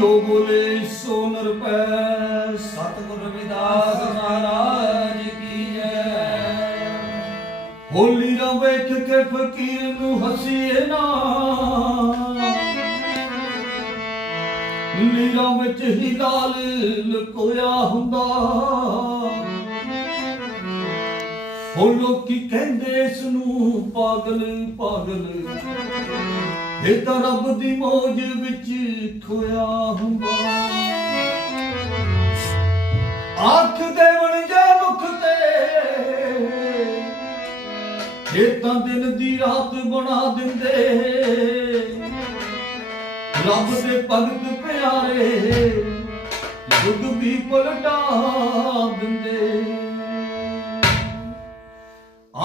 ਜੋ ਬੋਲੇ ਸੋ ਨਿਰਭੈ ਸਤਿਗੁਰ ਰਵਿਦਾਸ ਮਹਾਰਾਜ ਕੀ ਜੈ ਹੋਲੀ ਰਾਂ ਵੇਖ ਕੇ ਫਕੀਰ ਨੂੰ ਹਸੀਏ ਨਾ। ਲੀਰਾਂ ਵਿੱਚ ਹੀ ਲਾਲ ਲੁਕੋਇਆ ਹੁੰਦਾ। ਹੋ ਲੋਕੀ ਕਹਿੰਦੇ ਇਸ ਨੂੰ ਪਾਗਲ ਪਾਗਲ। ਇਹ ਤਾਂ ਰੱਬ ਦੀ ਮੋਜ ਵਿੱਚ ਖੋਇਆ ਹੁੰਦਾ। ਅੱਖ ਦੇ ਬਣ ਜਾ ਮੁਖ ਤੇ। ਇਹ ਤਾਂ ਦਿਨ ਦੀ ਰਾਤ ਬਣਾ ਦਿੰਦੇ। ਰੱਬ ਦੇ ਭਗਤ ਪਿਆਰੇ ਯੁੱਗ ਵੀ ਪਲਟਾ ਦਿੰਦੇ।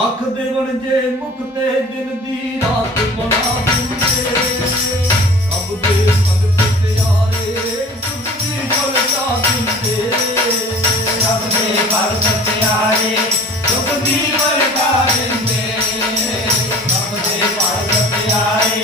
ਅੱਖ ਦੇ ਵਣਜੇ ਮੁਖ ਤੇ ਦਿਨ ਦੀ ਰਾਤ ਬਣਾ ਦਿੰਦੇ।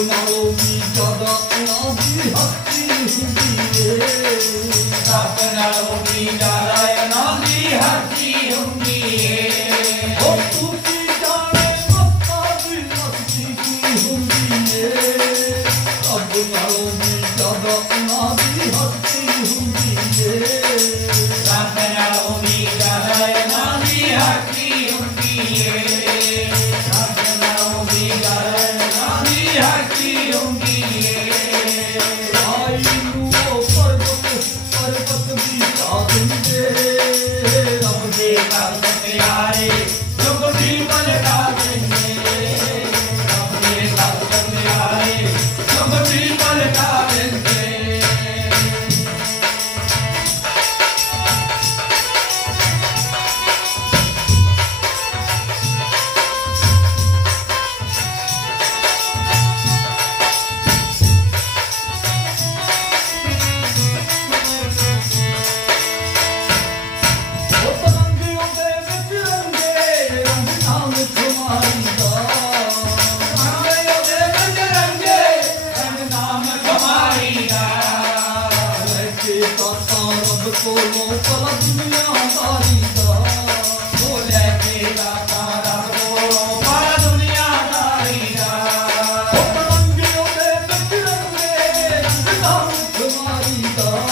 নাও सबको मोकल दुनिया सारी का बोले मेरा तारा Oh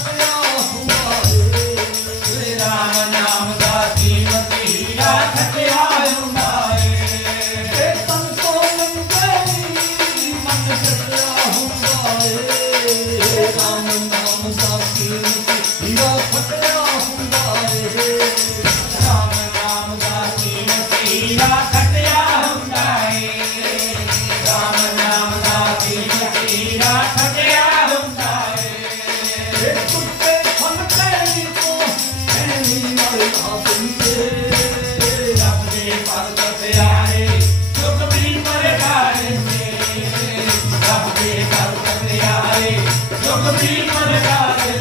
சொல்லுவீங்க